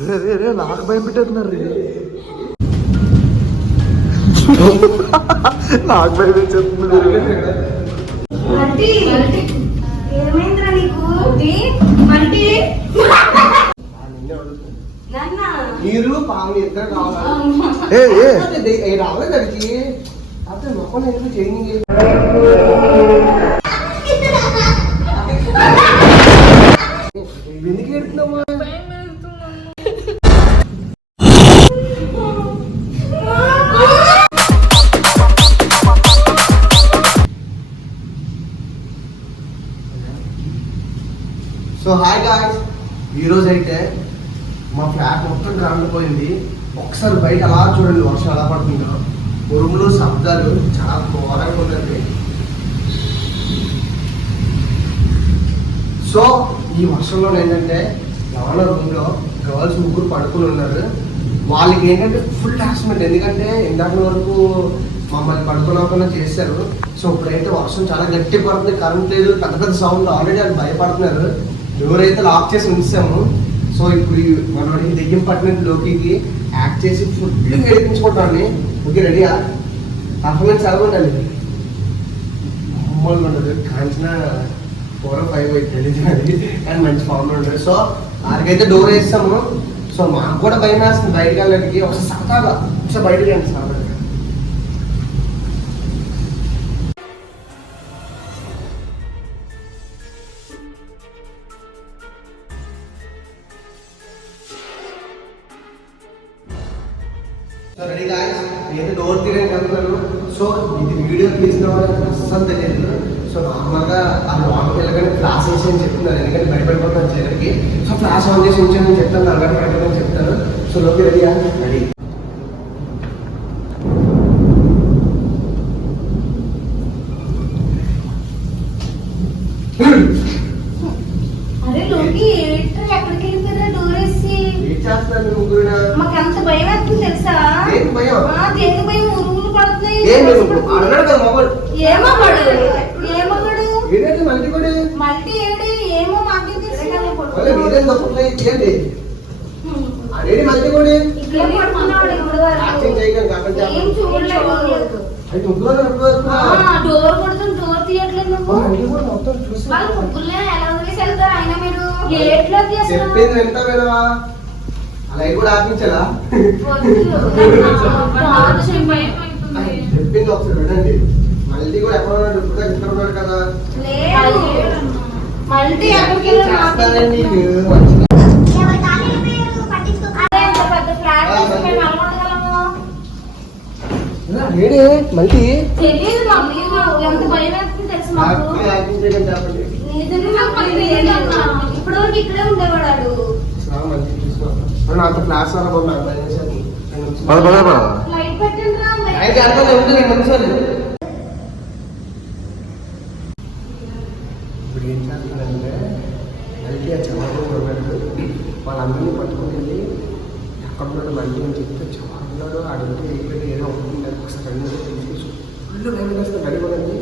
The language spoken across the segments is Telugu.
నాకు భయపెట్టేస్తున్నారు నాకు భయపెట్టేస్తున్నారు. మీరు పాము ఇద్దరు కావాలి రావాలి దానికి అతను మొక్కలు ఎందుకు చేయండి. ఎందుకు ఎడుతున్నామా? సో హాయ్ గాయ్స్, ఈరోజు అయితే మా ఫ్లాట్ మొత్తం కరెంట్ పోయింది. ఒకసారి బయట అలా చూడండి, వర్షం ఎలా పడుతుందో, ఉరుములు శబ్దాలు చాలా ఘోరంగా ఉందండి. సో ఈ వర్షంలో ఏంటంటే ఎవరో రూమ్లో గర్ల్స్ ముగ్గురు పడుకుని ఉన్నారు. వాళ్ళకి ఏంటంటే ఫుల్ హాస్మెంట్, ఎందుకంటే ఇందాక వరకు మమ్మల్ని పడుకోలేకుండా చేశారు. సో ఇప్పుడైతే వర్షం చాలా గట్టి పడుతుంది, కరెంట్ లేదు, పెద్ద పెద్ద సౌండ్, ఆల్రెడీ వాళ్ళు భయపడుతున్నారు. డోర్ అయితే లాక్ చేసి ఉంచాము. సో ఇప్పుడు మనకి దెయ్యం పట్టినట్టు లోకి యాక్ట్ చేసి ఫుల్ గడిపించుకుంటాను. ఓకే, రెడీయా? పర్ఫార్మెన్స్ ఎలా ఉండాలి? మామూలుగా ఉండదు, కాంచిన 4 or 5 తెలియదు కానీ మంచి ఫామ్లో ఉంటుంది. సో వారికైతే డోర్ వేస్తాము. సో మాకు కూడా భయం వేస్తుంది బయటకు వెళ్ళడానికి. ఒకసారి సరదాగా ఒకసారి బయటకు వెళ్ళండి సరదాగా. సో రెడీ గాయ్స్, నేను డోర్ తీయడానికి వెళ్తున్నాను. సో ఇది వీడియో తీసిన వాళ్ళకి అస్సలు తెలియదు. సో నార్మల్గా ఆ లోపలికి వెళ్ళగానే ఫ్లాష్ వేసి అని చెప్తున్నారు, ఎందుకంటే భయపడిపోతాను చేయడానికి. సో ఫ్లాష్ ఆన్ చేసి ఉంచి నేను చెప్తాను, అలాగే భయపడమని చెప్తాను. సో లోకి రెడీయా? రెడీ. చెప్పింది ఎంత వినవా? అలా కూడా ఆపించాలా? చెప్పింది ఒకసారి వినండి. మళ్ళీ కూడా ఎక్కడ ఉన్నాడు కదా. మళ్ళీ నాతో ఫ్లాష్ ఇప్పుడు ఏం చేస్తున్నారంటే మళ్ళీ ఆ చవాళ్ళు కొడతాడు. వాళ్ళందరినీ పట్టుకుని వెళ్ళి ఎక్కడ ఉన్నాడు మళ్ళీ అని చెప్తే చవాళ్ళున్నాడు అడిగితే ఎక్కడ ఏదో ఉంటుంది ఒకసారి కళ్ళు తెలిసి ఫుల్ భయం వేస్తే గడిపోదండి.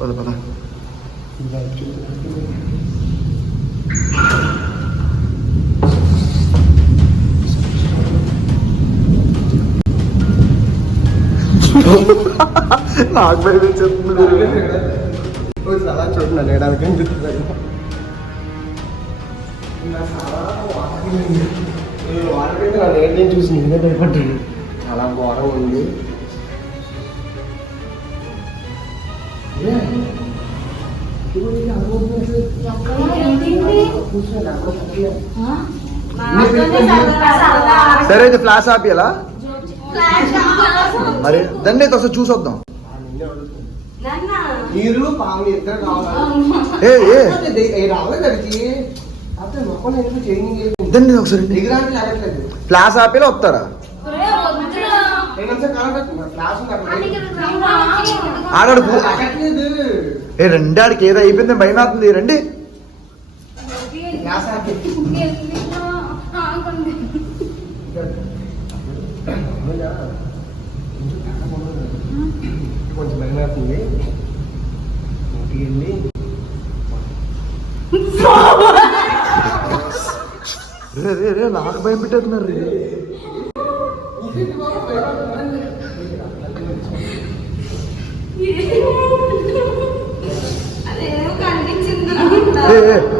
పద పద నాకు భయపెట్టేస్తున్నారు. అలా చూడండి నేడానికి వారికైతే నా నేర్ని చూసి నేనే భయపడ్డాను. చాలా ఘోరంగా ఉంది. సరే అయితే ఫ్లాష్ ఆపియాలా మరి? దాన్ని అయితే ఒకసారి చూసొద్దాం. మీరు పాము ఇద్దరు కావాలి రావాలి దానికి అతను మొక్కలు ఎందుకు చేయండి. దాన్ని ఒకసారి దిగడానికి లేగట్లేదు. ఫ్లాష్ ఆపేలా వస్తారా? ఆడాడు రండి, ఆడికి ఏదో అయిపోయింది, భయం అవుతుంది. రండి. కొంచెం భయం అవుతుంది. ఇంటికి వెళ్ళి రే రే నాకు భయం పెట్టేస్తున్నారు రే.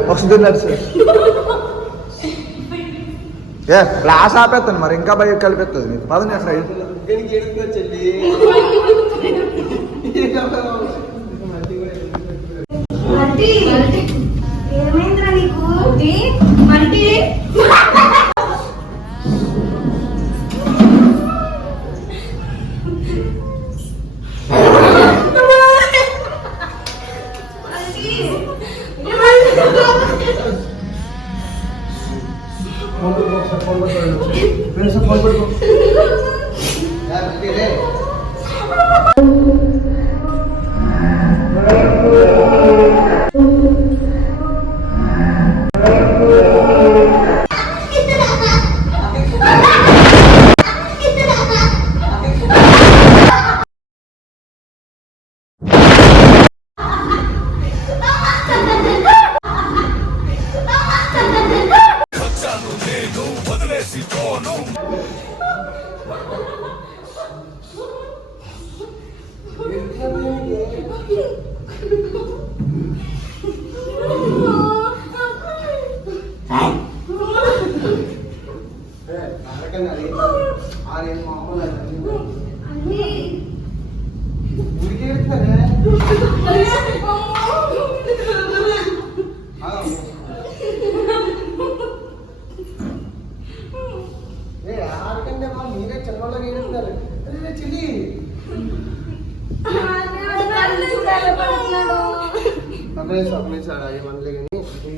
వస్తుంది ఏ క్లాస్ ఆపేస్తాను మరి ఇంకా భయం కలిపేస్తుంది మీకు పదండి అసలు ఏమైందిరా నీకు మల్టీ మీరే చిన్నవాళ్ళకి ఏడుతున్నారు చిల్లి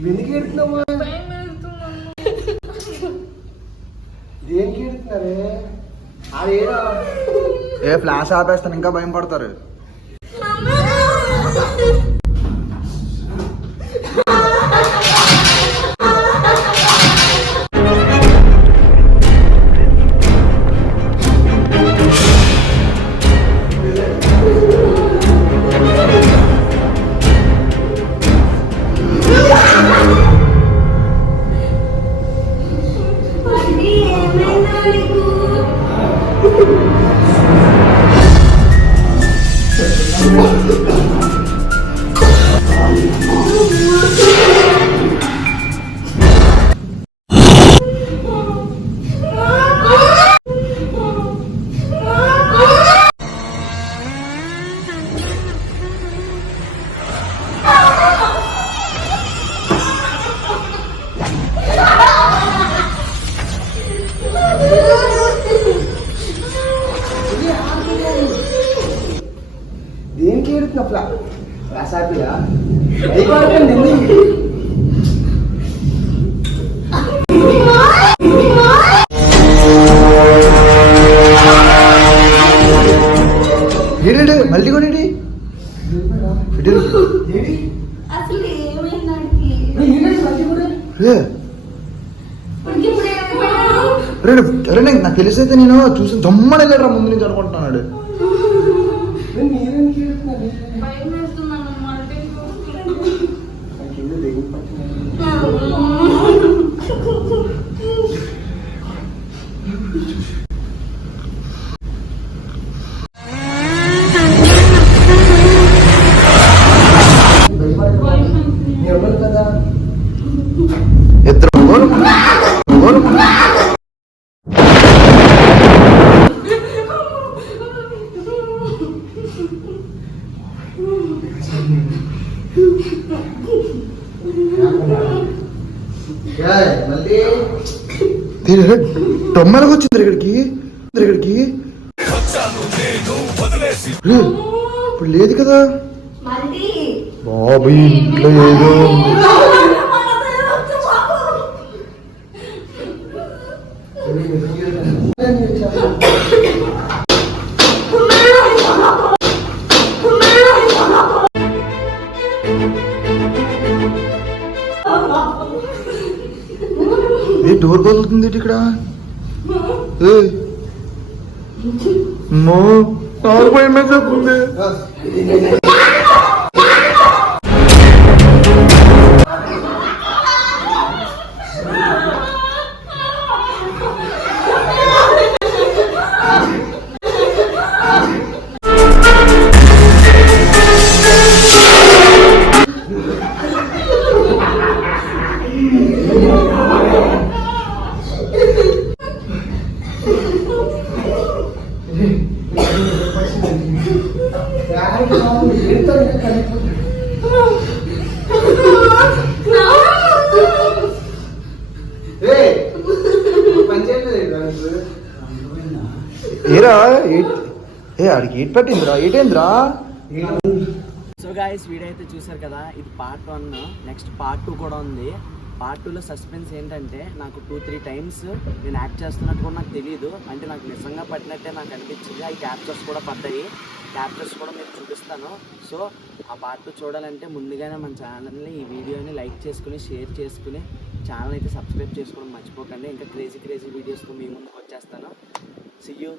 ఎందుకు ఏడుతున్నామా దేనికి ఏడుతున్నారే అదేరా ఏ ఫ్లాష్ ఆపేస్తాను ఇంకా భయం పడతారు. దేనికి ఏడుతున్నా ఫ్లాష్ ఆపిరా అయిపోయింది మళ్ళీ కొనేది అసలు ఏమైందండి నాకు తెలిసైతే నేను చూసి దమ్మని వెళ్ళాడు ముందు నుంచి అనుకుంటున్నాడు. భయం వేస్తున్నాను కదా ఇద్దరు మళ్ళీ తొమ్మలకు వచ్చింది ఇక్కడికి ఇప్పుడు లేదు కదా బాబు ఇంట్లో ఏదో డోర్ బదులుతుంది ఇక్కడ. నాకు భయమే చెప్తుంది. ఏరా ఆడికి ఏట్ పట్టిందిరా ఏటేంద్రా సో గాయస్ వీడియో అయితే చూసారు కదా, ఇది పార్ట్ 1. నెక్స్ట్ పార్ట్ 2 కూడా ఉంది. పార్ట్ 2లో సస్పెన్స్ ఏంటంటే నాకు 2-3 టైమ్స్ నేను యాక్ట్ చేస్తున్నట్టు కూడా నాకు తెలియదు. అంటే నాకు నిజంగా పట్టినట్టే నాకు అనిపించింది. ఆ క్యాప్చర్స్ కూడా పడ్డాయి. క్యాప్చర్స్ కూడా మీకు చూపిస్తాను. సో ఆ పార్ట్ 2 చూడాలంటే ముందుగానే మన ఛానల్ని ఈ వీడియోని లైక్ చేసుకుని షేర్ చేసుకుని ఛానల్ అయితే సబ్స్క్రైబ్ చేసుకోవడం మర్చిపోకండి. ఇంకా క్రేజీ వీడియోస్తో మీ ముందుకు వచ్చేస్తాను. See you.